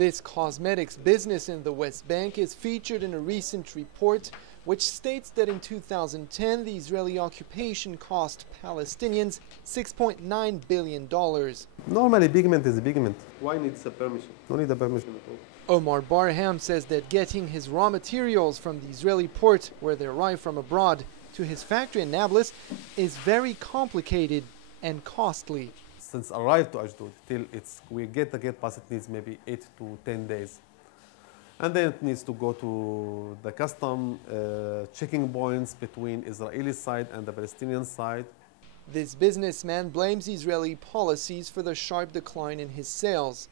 This cosmetics business in the West Bank is featured in a recent report which states that in 2010 the Israeli occupation cost Palestinians $6.9 billion. Normally pigment is a pigment. Why needs a permission? No need a permission at all. Omar Barham says that getting his raw materials from the Israeli port where they arrive from abroad to his factory in NABLUS is very complicated and costly. Since arrived to Ashdod till we get the gate pass, it needs maybe 8 to 10 days. And then it needs to go to the custom checking points between Israeli side and the Palestinian side. This businessman blames Israeli policies for the sharp decline in his sales.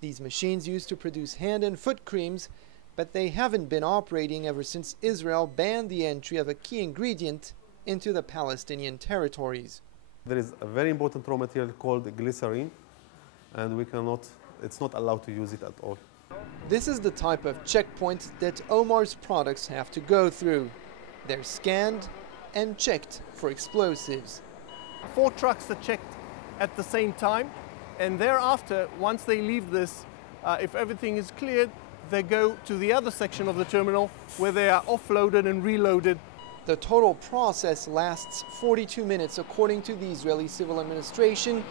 These machines used to produce hand and foot creams, but they haven't been operating ever since Israel banned the entry of a key ingredient into the Palestinian territories. There is a very important raw material called glycerin, and it's not allowed to use it at all. This is the type of checkpoint that Omar's products have to go through. They're scanned and checked for explosives. 4 trucks are checked at the same time, and thereafter, once they leave this, if everything is cleared, they go to the other section of the terminal where they are offloaded and reloaded. The total process lasts 42 minutes according to the Israeli Civil Administration,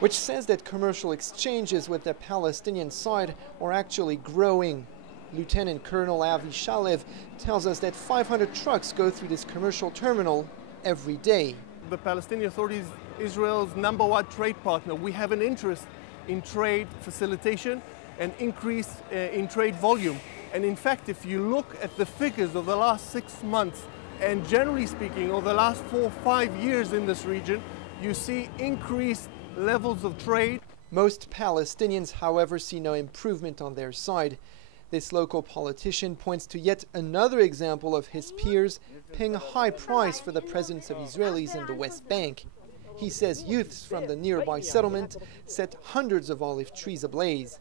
which says that commercial exchanges with the Palestinian side are actually growing. Lieutenant Colonel Avi Shalev tells us that 500 trucks go through this commercial terminal every day. The Palestinian Authority is Israel's #1 trade partner. We have an interest in trade facilitation and increase in trade volume. And in fact, if you look at the figures of the last 6 months, and generally speaking, over the last 4 or 5 years in this region, you see increased levels of trade. Most Palestinians, however, see no improvement on their side. This local politician points to yet another example of his peers paying a high price for the presence of Israelis in the West Bank. He says youths from the nearby settlement set hundreds of olive trees ablaze.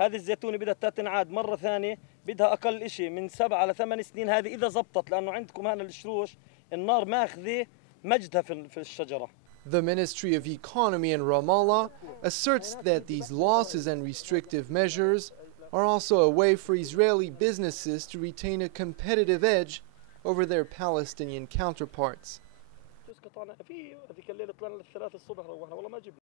هذه الزيتونة بدها تنعاد مرة ثانية، بدها أقل شيء من 7 ل 8 سنين. هذه إذا زبطت، لأنه عندكم هنا الشروش النار ماخذة مجدها في الشجرة. The Ministry of Economy in Ramallah asserts that these losses and restrictive measures are also a way for Israeli businesses to retain a competitive edge over their Palestinian counterparts.